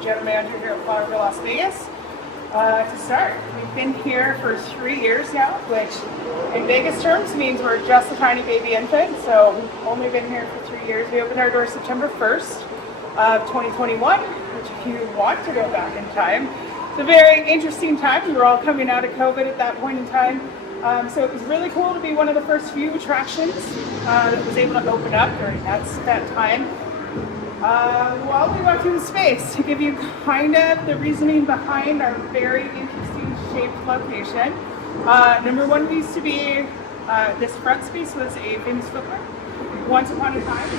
the general manager here at Flyover Las Vegas. To start, we've been here for 3 years now, which in Vegas terms means we're just a tiny baby infant. So we've only been here for 3 years. We opened our doors September 1st of 2021, which if you want to go back in time, it's a very interesting time. We were all coming out of COVID at that point in time. So it was really cool to be one of the first few attractions that was able to open up during that time. While we walk through the space, to give you kind of the reasoning behind our very interesting shaped location. Number one, we used to be, this front space was a famous footwear once upon a time.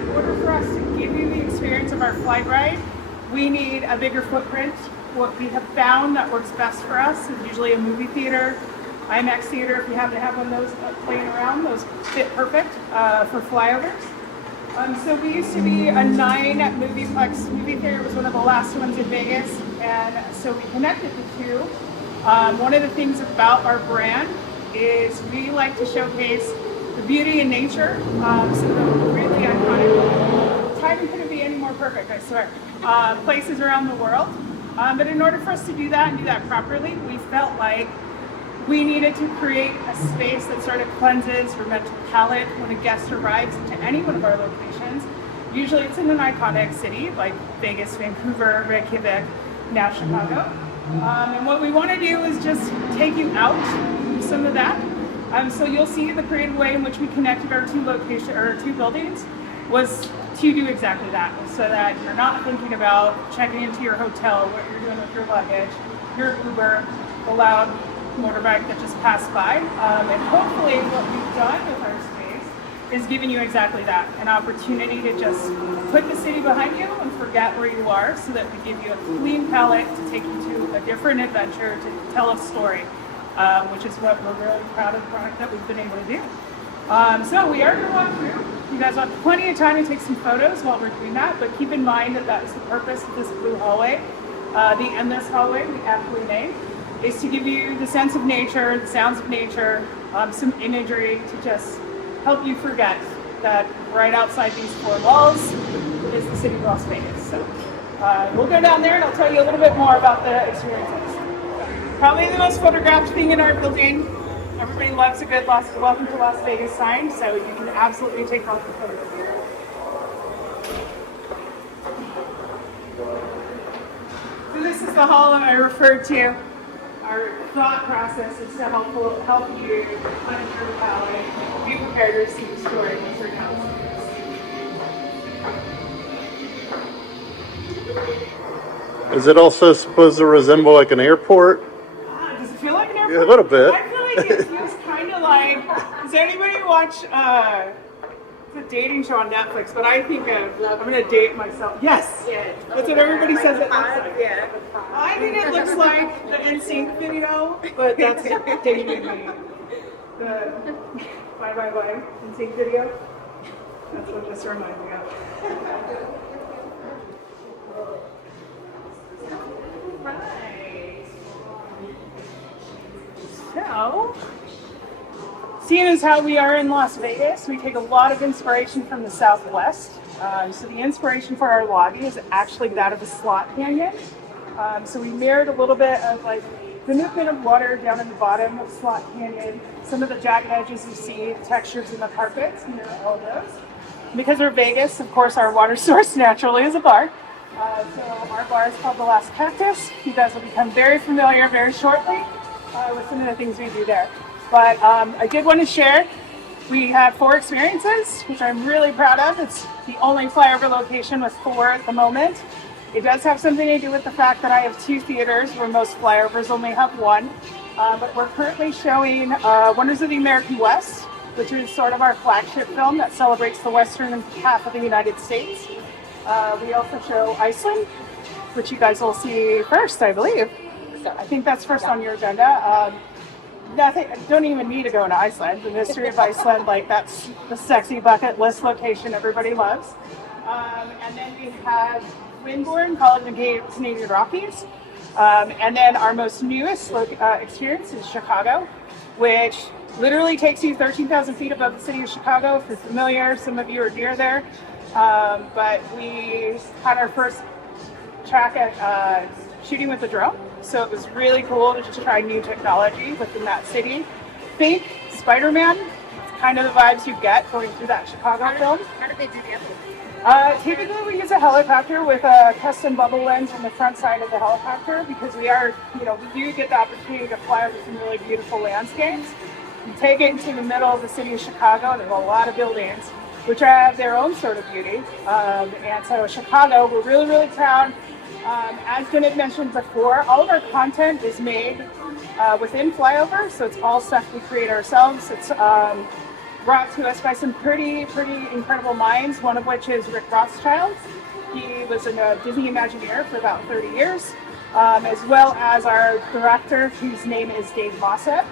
In order for us to give you the experience of our flight ride, we need a bigger footprint. What we have found that works best for us is usually a movie theater, IMAX theater. If you happen to have one of those playing around, those fit perfect for flyovers. So we used to be a 9 movieplex movie theater. It was one of the last ones in Vegas, and so we connected the two. One of the things about our brand is we like to showcase the beauty in nature. So the really iconic, timing couldn't be any more perfect, I swear, places around the world. But in order for us to do that and do that properly, we felt like we needed to create a space that sort of cleanses your mental palate when a guest arrives into any one of our locations. Usually it's in an iconic city like Vegas, Vancouver, Reykjavik, now Chicago. And what we want to do is just take you out from some of that. So you'll see the creative way in which we connected our two buildings was to do exactly that, so that you're not thinking about checking into your hotel, what you're doing with your luggage, your Uber, the loud motorbike that just passed by. And hopefully what we've done with our space is giving you exactly that, an opportunity to just put the city behind you and forget where you are, so that we give you a clean palette to take you to a different adventure, to tell a story, which is what we're really proud of the product that we've been able to do. So we are going to walk through. You guys have plenty of time to take some photos while we're doing that, but keep in mind that that is the purpose of this blue hallway. The endless hallway, we aptly named, is to give you the sense of nature, the sounds of nature, some imagery to just help you forget that right outside these 4 walls is the city of Las Vegas. So we'll go down there and I'll tell you a little bit more about the experiences. Probably the most photographed thing in our building. Everybody loves a good welcome to Las Vegas sign, so you can absolutely take off the photos here. So this is the hall that I referred to. Our thought process is to help you cleanse your palate, be prepared to receive the story once you're downstairs. Is it also supposed to resemble like an airport? Does it feel like an airport? Yeah, a little bit. I feel like it feels kind of like, does anybody watch it's a dating show on Netflix, but I think I'm going to date myself. Yes, Yeah. that's what everybody says it looks like. Yeah. I think it looks like the NSYNC video, but that's dating me. The Bye Bye Bye NSYNC video. That's what this reminds me of. Right. So, seeing as how we are in Las Vegas, we take a lot of inspiration from the Southwest. So the inspiration for our lobby is actually that of a slot canyon. So we mirrored a little bit of like the movement of water down in the bottom of Slot Canyon, some of the jagged edges you see, the textures in the carpets, all of those. Because we're Vegas, of course, our water source naturally is a bar. So our bar is called the Last Cactus. You guys will become very familiar very shortly with some of the things we do there. But I did want to share, we have 4 experiences, which I'm really proud of. It's the only flyover location with 4 at the moment. It does have something to do with the fact that I have 2 theaters where most flyovers only have 1. But we're currently showing Wonders of the American West, which is sort of our flagship film that celebrates the western half of the United States. We also show Iceland, which you guys will see first, I believe. I think that's first on your agenda. Don't even need to go into Iceland. The mystery of Iceland, like that's the sexy bucket list location everybody loves. And then we have Windborne, College of the Canadian Rockies. And then our most newest experience is Chicago, which literally takes you 13,000 feet above the city of Chicago. If you're familiar, some of you are near there. But we had our first track at shooting with a drone. So it was really cool to just try new technology within that city. Think Spider-Man, it's kind of the vibes you get going through that Chicago film. How did they do that? Typically we use a helicopter with a custom bubble lens on the front side of the helicopter because we do get the opportunity to fly over some really beautiful landscapes. You take it into the middle of the city of Chicago, there's a lot of buildings which have their own sort of beauty. And so Chicago, we're really, really proud. As Knott mentioned before, all of our content is made within Flyover, so it's all stuff we create ourselves. It's brought to us by some pretty incredible minds, one of which is Rick Rothschild. He was a Disney Imagineer for about 30 years, as well as our director, whose name is Dave Mossett.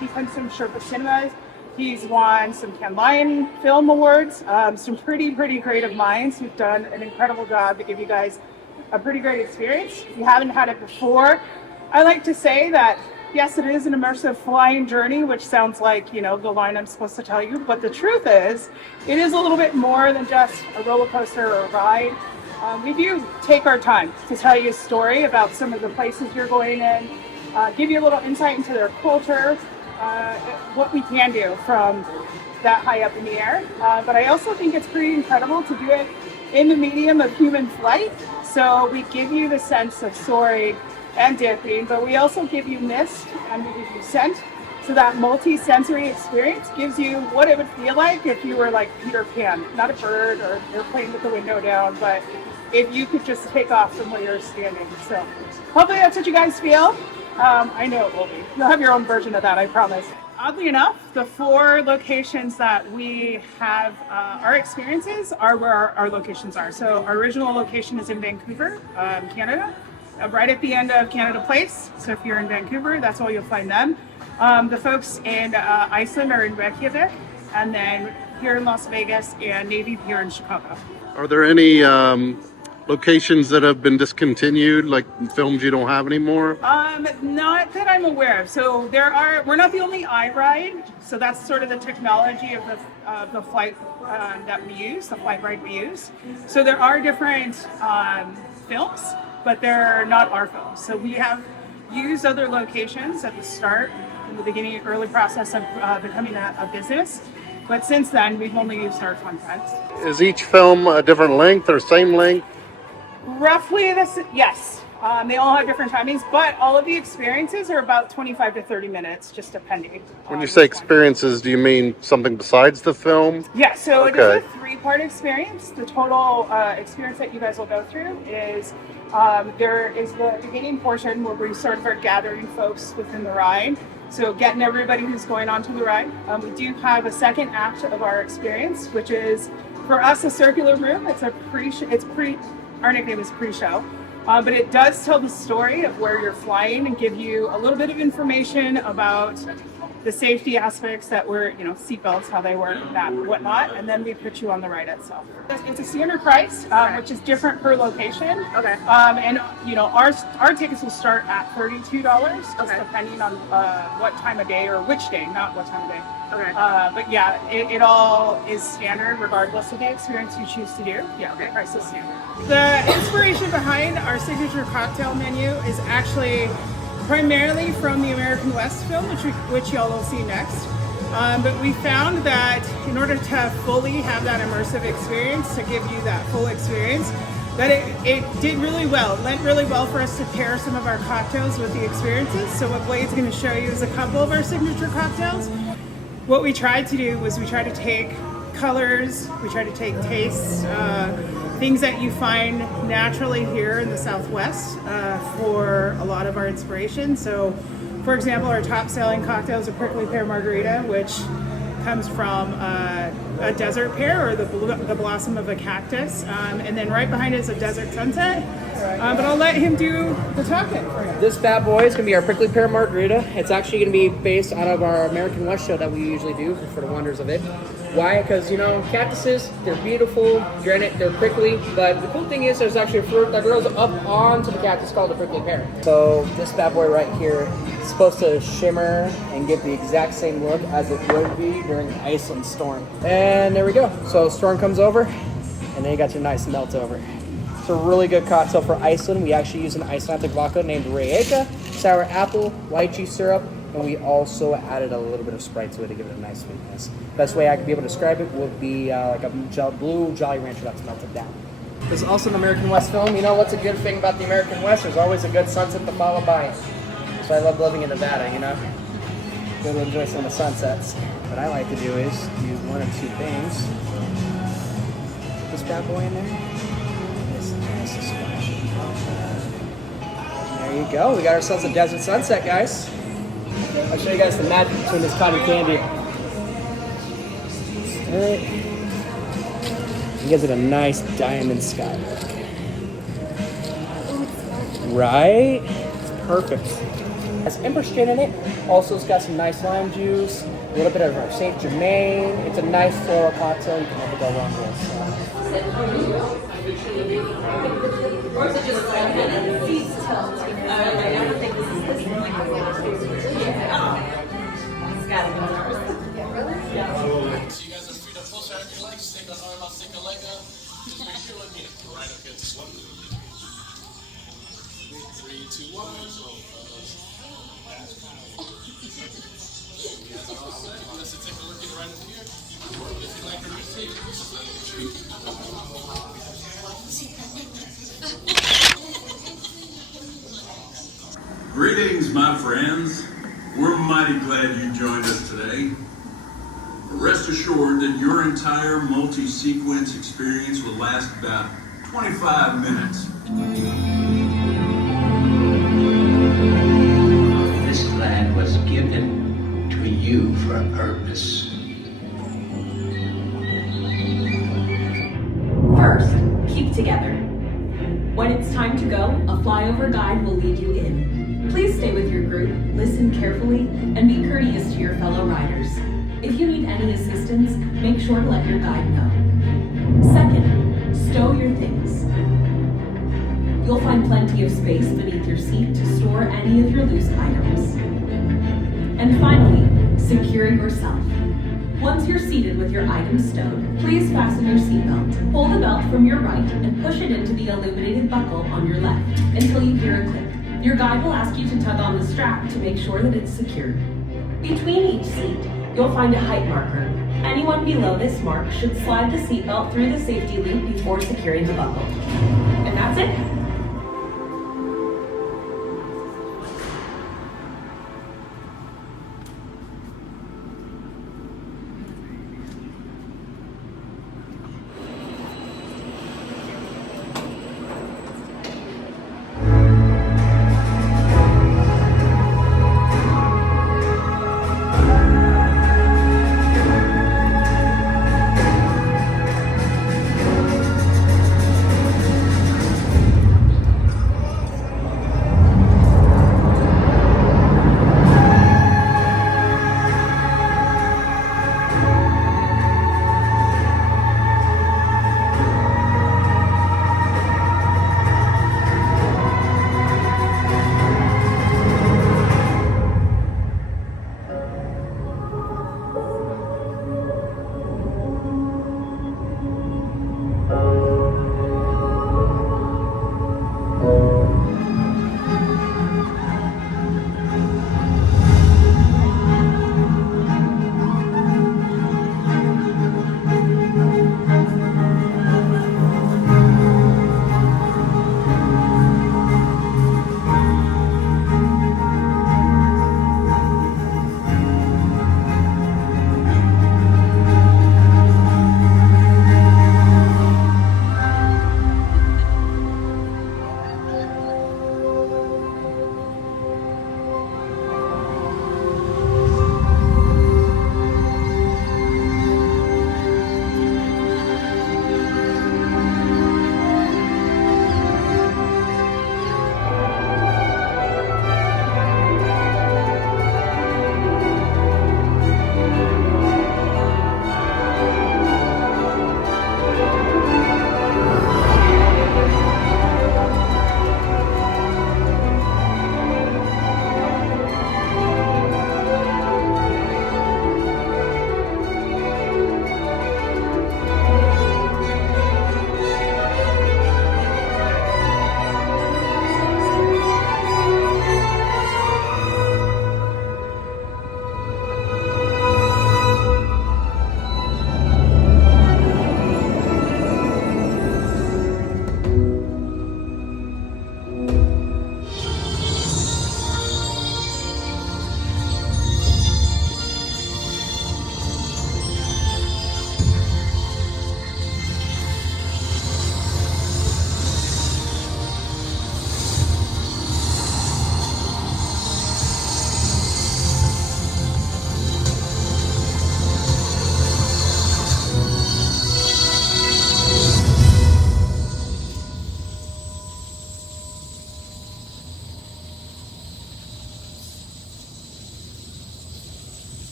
He comes from Sherpa Cinemas. He's won some Cannes Lion Film Awards, some pretty creative minds who've done an incredible job to give you guys a pretty great experience. If you haven't had it before, I like to say that, yes, it is an immersive flying journey, which sounds like, the line I'm supposed to tell you, but the truth is, it is a little bit more than just a roller coaster or a ride. We do take our time to tell you a story about some of the places you're going in, give you a little insight into their culture, what we can do from that high up in the air. But I also think it's pretty incredible to do it in the medium of human flight. So we give you the sense of soaring and dipping, but we also give you mist and we give you scent. So that multi-sensory experience gives you what it would feel like if you were like Peter Pan, not a bird or airplane with the window down, but if you could just take off from where you're standing. So hopefully that's what you guys feel. I know it will be. You'll have your own version of that, I promise. Oddly enough, the 4 locations that we have our experiences are where our locations are. So our original location is in Vancouver, Canada, right at the end of Canada Place. So if you're in Vancouver, that's where you'll find them. The folks in Iceland are in Reykjavik, and then here in Las Vegas and Navy here in Chicago. Are there any locations that have been discontinued, like films you don't have anymore? Not that I'm aware of. So we're not the only iRide. So that's sort of the technology of the flight that we use, the flight ride we use. So there are different films, but they're not our films. So we have used other locations at the start, in the beginning, early process of becoming a business. But since then, we've only used our content. Is each film a different length or same length? Roughly yes. They all have different timings, but all of the experiences are about 25 to 30 minutes, just depending. When you say experiences, do you mean something besides the film? Yeah, so Okay. It is a 3-part experience. The total experience that you guys will go through is there is the beginning portion where we sort of are gathering folks within the ride. So getting everybody who's going onto the ride. We do have a second act of our experience, which is for us a circular room. It's our nickname is pre-show. But it does tell the story of where you're flying and give you a little bit of information about the safety aspects that were, seatbelts, how they work, that whatnot, and then we put you on the ride itself. It's a standard price, which is different per location. Okay. And our tickets will start at $32, just depending on what time of day or which day, not what time of day. Okay. But yeah, it all is standard regardless of the experience you choose to do. Yeah, the price is standard. The inspiration behind our signature cocktail menu is actually primarily from the American West film, which y'all will see next. But we found that in order to fully have that immersive experience, to give you that full experience, that it did really well. It went really well for us to pair some of our cocktails with the experiences. So what Blade's going to show you is a couple of our signature cocktails. What we tried to do was we tried to take colors, we tried to take tastes, things that you find naturally here in the Southwest for a lot of our inspiration. So, for example, our top selling cocktail is a prickly pear margarita, which comes from a desert pear or the blossom of a cactus. And then right behind it is a desert sunset. But I'll let him do the talking for you. This bad boy is going to be our prickly pear margarita. It's actually going to be based out of our American West show that we usually do for the wonders of it. Why? Because, cactuses, they're beautiful, granted, they're prickly, but the cool thing is there's actually a fruit that grows up onto the cactus called the prickly pear. So this bad boy right here is supposed to shimmer and give the exact same look as it would be during an Iceland storm. And there we go. So storm comes over, and then you got your nice melt over. It's a really good cocktail for Iceland. We actually use an Icelandic vodka named Rijeka, sour apple, lychee syrup, and we also added a little bit of Sprite to it to give it a nice sweetness. Best way I could be able to describe it would be like a blue Jolly Rancher that's melted down. There's also an American West film. You know what's a good thing about the American West? There's always a good sunset to follow by it. So I love living in Nevada, you know? Be able to enjoy some of the sunsets. What I like to do is do one of two things. Put this bad boy in there. This nice splash. There you go. We got ourselves a desert sunset, guys. I'll show you guys the magic between this cotton candy. Alright. You guys get a nice diamond sky look. Right? It's perfect. It has Empress gin in it. Also, it's got some nice lime juice, a little bit of our Saint Germain. It's a nice floral cocktail. You can never go wrong with. Or is it just like seeds tilt? I don't think this is this. Yeah. It's gotta be ours. Yeah. So you guys are free to push out if you like. Stick an arm out, stick a leg up. Just make sure let me right up here. Just 3, 2, 1. That's kind of. You guys are all set. Let's take a look at it right up here. If you like to receive, just let me treat. Greetings, my friends. We're mighty glad you joined us today. Rest assured that your entire multi-sequence experience will last about 25 minutes. This land was given to you for a purpose. First, keep together. When it's time to go, a flyover guide will lead you in. Please stay with your group, listen carefully, and be courteous to your fellow riders. If you need any assistance, make sure to let your guide know. Second, stow your things. You'll find plenty of space beneath your seat to store any of your loose items. And finally, secure yourself. Once you're seated with your items stowed, please fasten your seatbelt. Pull the belt from your right and push it into the illuminated buckle on your left until you hear a click. Your guide will ask you to tug on the strap to make sure that it's secured. Between each seat, you'll find a height marker. Anyone below this mark should slide the seatbelt through the safety loop before securing the buckle. And that's it.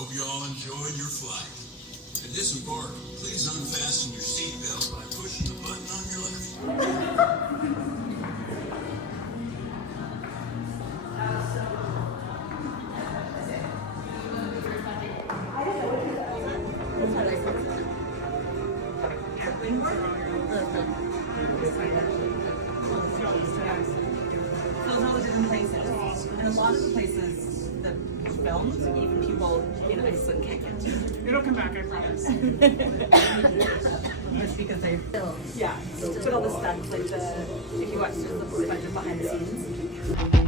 Hope you all enjoyed your flight. At disembark, please unfasten your seatbelt by pushing the button on your left. Those are the different places. And a lot of the places that filmed, even people in Iceland can't get to. It'll come back, I promise. Just because they filmed. Yeah. Did all the stunts, like if you watch the behind the scenes.